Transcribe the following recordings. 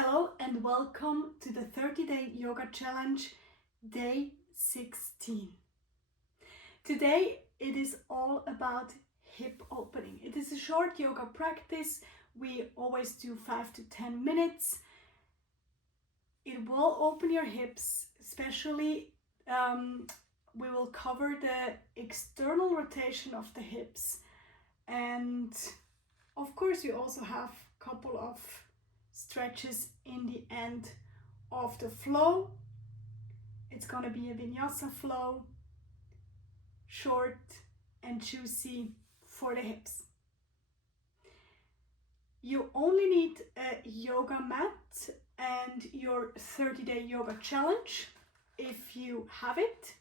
Hello and welcome to the 30-day yoga challenge, day 16. Today it is all about hip opening. It is a short yoga practice. We always do 5 to 10 minutes. It will open your hips, especially we will cover the external rotation of the hips, and of course you also have a couple of stretches in the end of the flow. It's gonna be a vinyasa flow, short and juicy for the hips. You only need a yoga mat and your 30-day yoga challenge if you have it.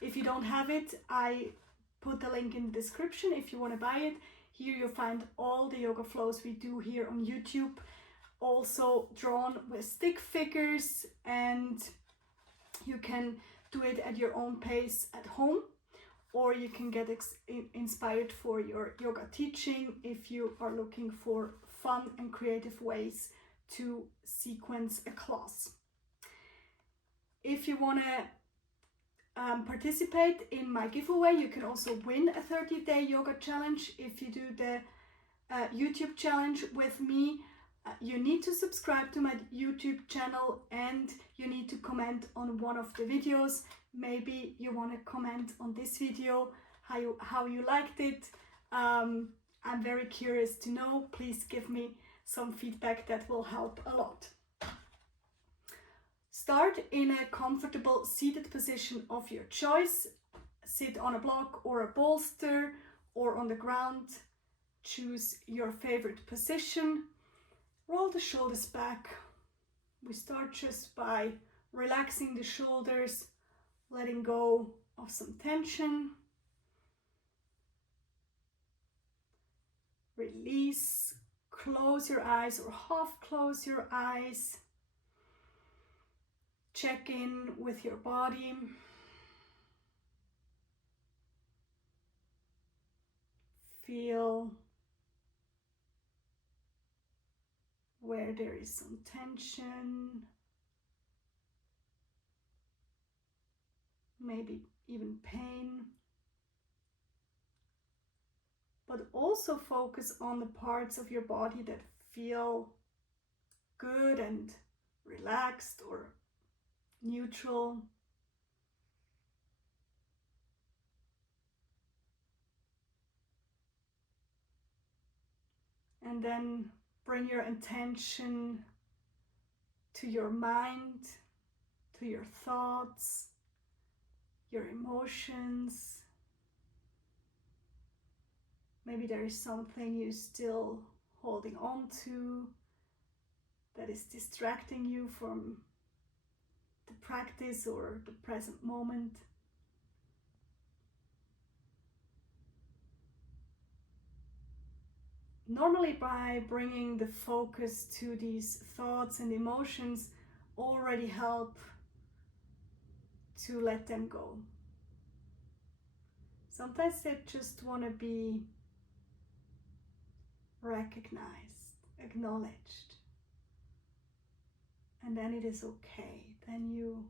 If you don't have it, I put the link in the description if you want to buy it. Here you'll find all the yoga flows we do here on YouTube, also drawn with stick figures, and you can do it at your own pace at home, or you can get inspired for your yoga teaching if you are looking for fun and creative ways to sequence a class. If you want to participate in my giveaway, you can also win a 30-day yoga challenge. If you do the YouTube challenge with me, you need to subscribe to my YouTube channel and you need to comment on one of the videos. Maybe you want to comment on this video, how you liked it. I'm very curious to know. Please give me some feedback, that will help a lot. Start in a comfortable seated position of your choice. Sit on a block or a bolster or on the ground. Choose your favorite position. Roll the shoulders back. We start just by relaxing the shoulders, letting go of some tension. Release. Close your eyes or half close your eyes. Check in with your body. Feel where there is some tension, maybe even pain. But also focus on the parts of your body that feel good and relaxed or neutral. And then bring your attention to your mind, to your thoughts, your emotions. Maybe there is something you're still holding on to that is distracting you from the practice or the present moment. Normally, by bringing the focus to these thoughts and emotions, already help to let them go. Sometimes they just want to be recognized, acknowledged, and then it is okay. Then you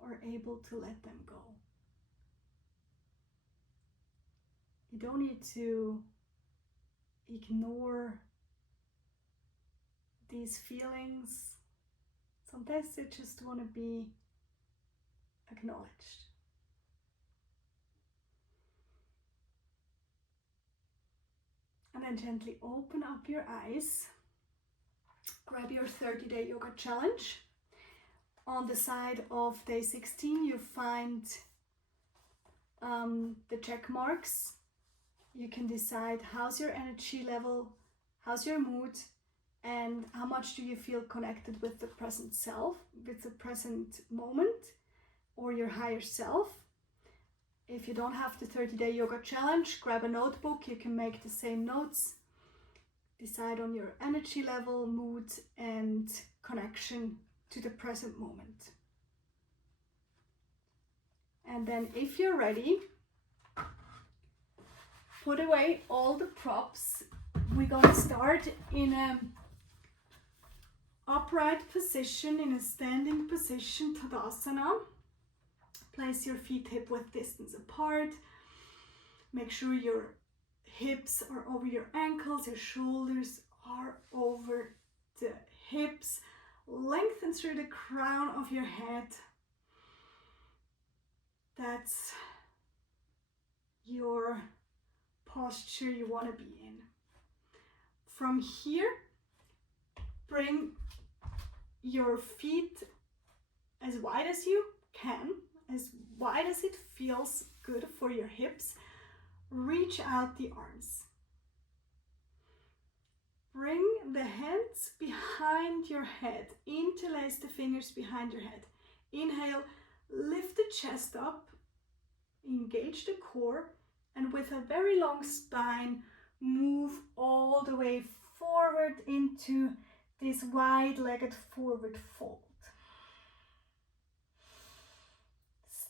are able to let them go. You don't need to ignore these feelings. Sometimes they just want to be acknowledged. And then gently open up your eyes. Grab your 30-day yoga challenge. On the side of day 16, you find the check marks. You can decide how's your energy level, how's your mood, and how much do you feel connected with the present self, with the present moment, or your higher self. If you don't have the 30-day yoga challenge, grab a notebook. You can make the same notes. Decide on your energy level, mood, and connection to the present moment. And then if you're ready, put away all the props. We're gonna start in a upright position, in a standing position, Tadasana. Place your feet hip-width distance apart. Make sure your hips are over your ankles, your shoulders are over the hips. Lengthen through the crown of your head. That's your posture you want to be in. From here, bring your feet as wide as you can, as wide as it feels good for your hips. Reach out the arms. Bring the hands behind your head. Interlace the fingers behind your head. Inhale, lift the chest up, engage the core, and with a very long spine, move all the way forward into this wide-legged forward fold.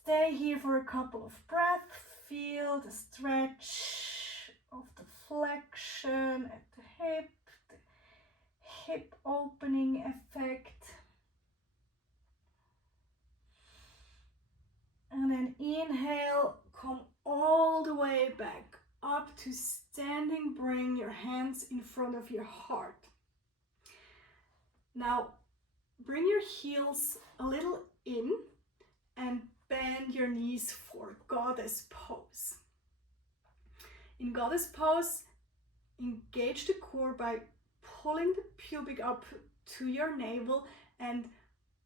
Stay here for a couple of breaths. Feel the stretch of the flexion at the hip opening effect. And then inhale, come all the way back up to standing. Bring your hands in front of your heart. Now, bring your heels a little in and bend your knees for goddess pose. In goddess pose, engage the core by pulling the pubic up to your navel and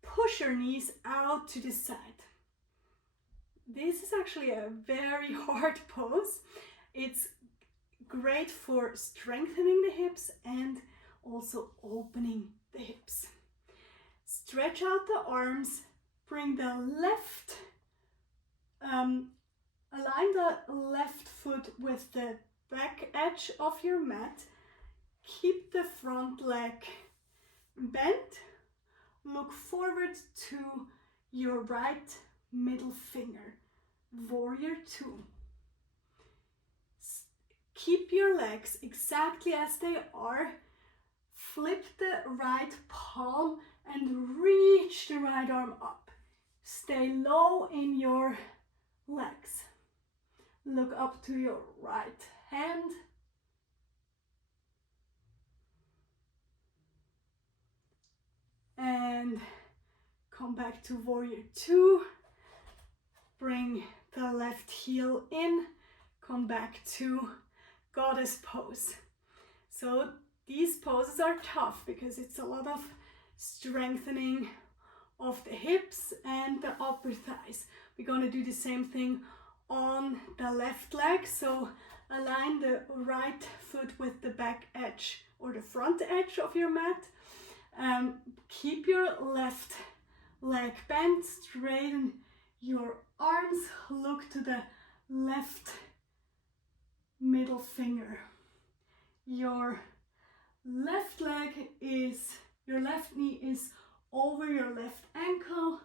push your knees out to the side. This is actually a very hard pose. It's great for strengthening the hips and also opening the hips. Stretch out the arms, bring the left, align the left foot with the back edge of your mat. Keep the front leg bent. Look forward to your right middle finger. Warrior 2. Keep your legs exactly as they are. Flip the right palm and reach the right arm up. Stay low in your legs. Look up to your right hand. And come back to Warrior 2. Bring the left heel in. Come back to Goddess pose. So these poses are tough because it's a lot of strengthening of the hips and the upper thighs. We're going to do the same thing on the left leg. So align the right foot with the back edge or the front edge of your mat. Keep your left leg bent, straighten your arms, look to the left middle finger. Your left knee is over your left ankle.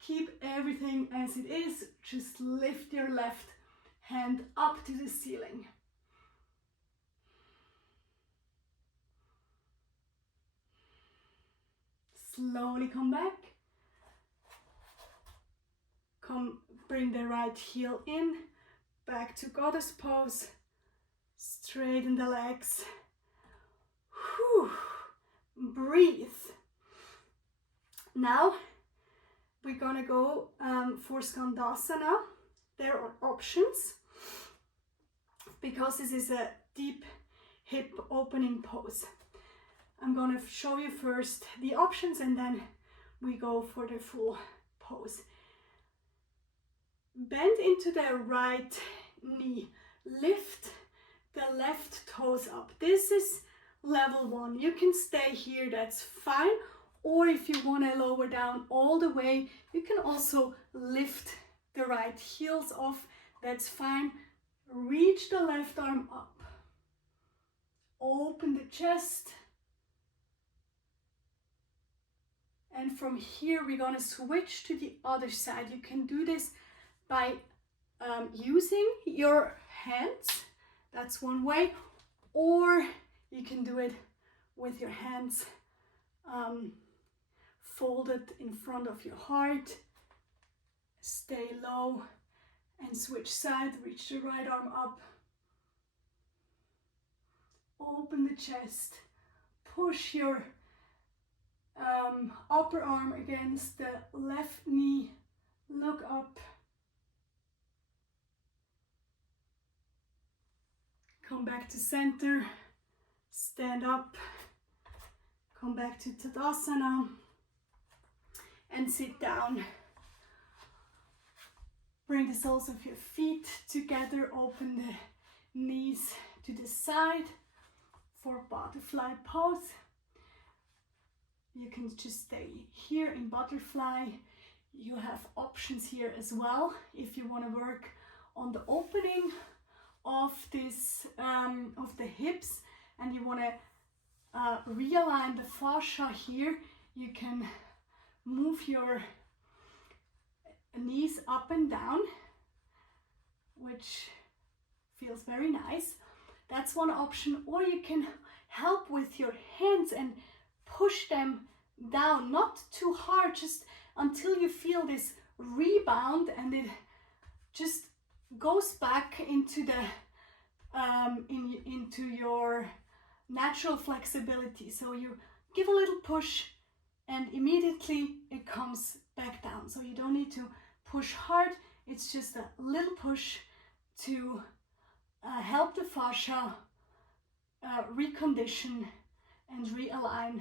Keep everything as it is. Just lift your left hand up to the ceiling. Slowly come back. Bring the right heel in, back to Goddess pose. Straighten the legs. Whew. Breathe. Now we're gonna go for Skandasana. There are options because this is a deep hip opening pose. I'm gonna show you first the options and then we go for the full pose. Bend into the right knee. Lift the left toes up. This is level 1. You can stay here, that's fine. Or if you want to lower down all the way, you can also lift the right heels off. That's fine. Reach the left arm up. Open the chest. And from here, we're going to switch to the other side. You can do this by using your hands. That's one way. Or you can do it with your hands folded in front of your heart. Stay low and switch side. Reach the right arm up. Open the chest. Push your upper arm against the left knee. Look up. Come back to center. Stand up. Come back to Tadasana. And sit down. Bring the soles of your feet together. Open the knees to the side for butterfly pose. You can just stay here in butterfly. You have options here as well if you want to work on the opening of this of the hips and you want to realign the fascia here. You can move your knees up and down, which feels very nice. That's one option. Or you can help with your hands and push them down, not too hard, just until you feel this rebound and it just goes back into the into your natural flexibility. So you give a little push and immediately it comes back down. So you don't need to push hard. It's just a little push to help the fascia recondition and realign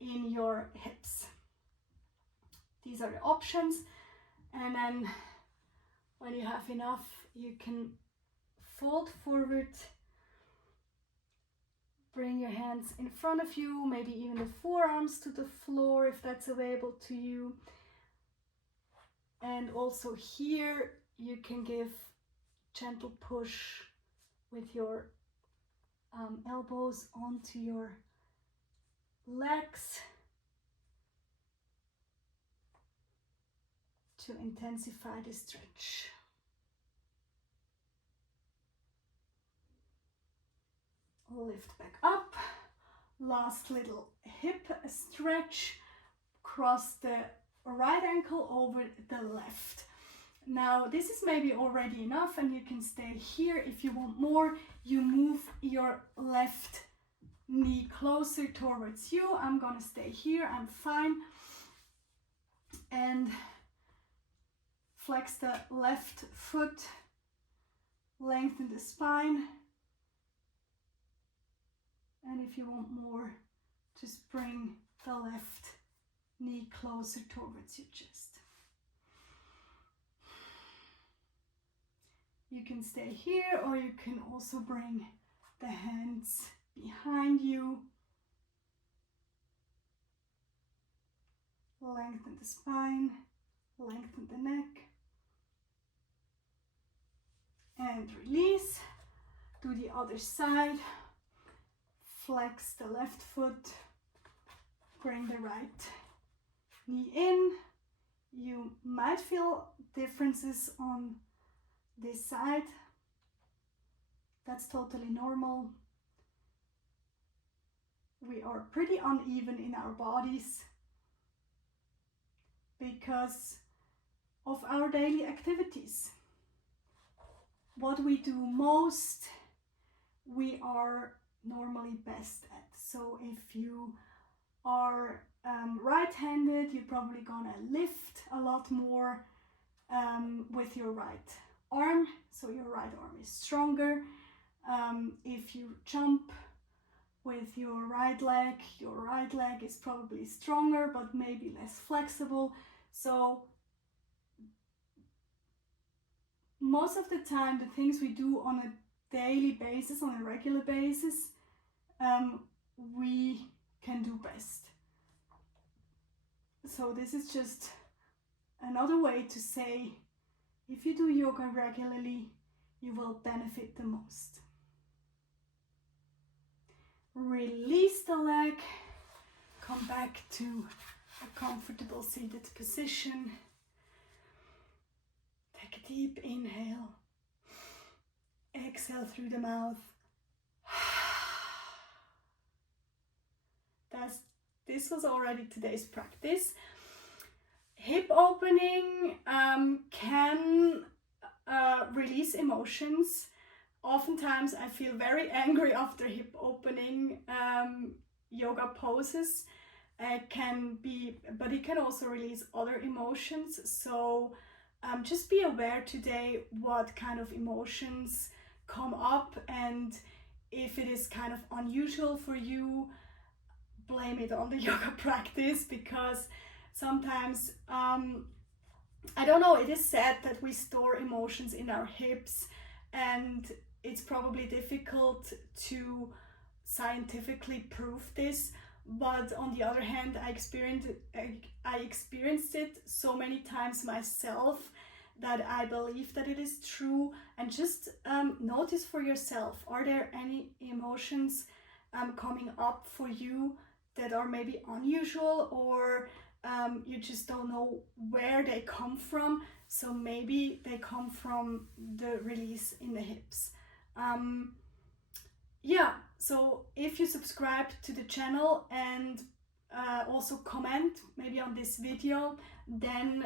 in your hips. These are the options. And then when you have enough, you can fold forward. Bring your hands in front of you, maybe even the forearms to the floor if that's available to you. And also here you can give gentle push with your elbows onto your legs to intensify the stretch. Lift back up. Last little hip stretch. Cross the right ankle over the left. Now this is maybe already enough and you can stay here. If you want more, you move your left knee closer towards you. I'm gonna stay here, I'm fine. And flex the left foot, lengthen the spine. And if you want more, just bring the left knee closer towards your chest. You can stay here or you can also bring the hands behind you. Lengthen the spine, lengthen the neck. And release. Do the other side. Flex the left foot. Bring the right knee in. You might feel differences on this side. That's totally normal. We are pretty uneven in our bodies because of our daily activities. What we do most, we are normally best at. So if you are right-handed, you're probably gonna lift a lot more with your right arm, so your right arm is stronger. If you jump with your right leg is probably stronger but maybe less flexible. So most of the time the things we do on a daily basis, on a regular basis, we can do best. So this is just another way to say, if you do yoga regularly, you will benefit the most. Release the leg, come back to a comfortable seated position. Take a deep inhale, exhale through the mouth. this was already today's practice. Hip opening can release emotions. Oftentimes I feel very angry after hip opening yoga poses. It can be, but it can also release other emotions. So just be aware today what kind of emotions come up, and if it is kind of unusual for you, blame it on the yoga practice, because sometimes I don't know, it is said that we store emotions in our hips, and it's probably difficult to scientifically prove this, but on the other hand, I experienced it so many times myself that I believe that it is true. And just notice for yourself, are there any emotions coming up for you that are maybe unusual, or you just don't know where they come from? So maybe they come from the release in the hips. Yeah, so if you subscribe to the channel and also comment maybe on this video, then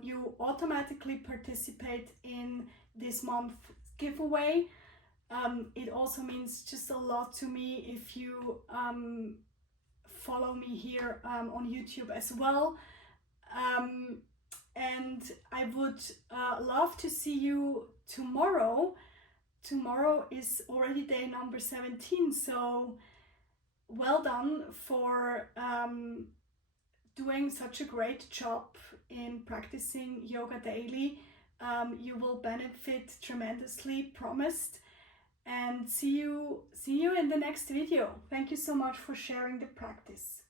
you automatically participate in this month's giveaway. It also means just a lot to me if you follow me here on YouTube as well. And I would love to see you tomorrow. Tomorrow is already day number 17, so well done for doing such a great job in practicing yoga daily. You will benefit tremendously, promised. And see you in the next video. Thank you so much for sharing the practice.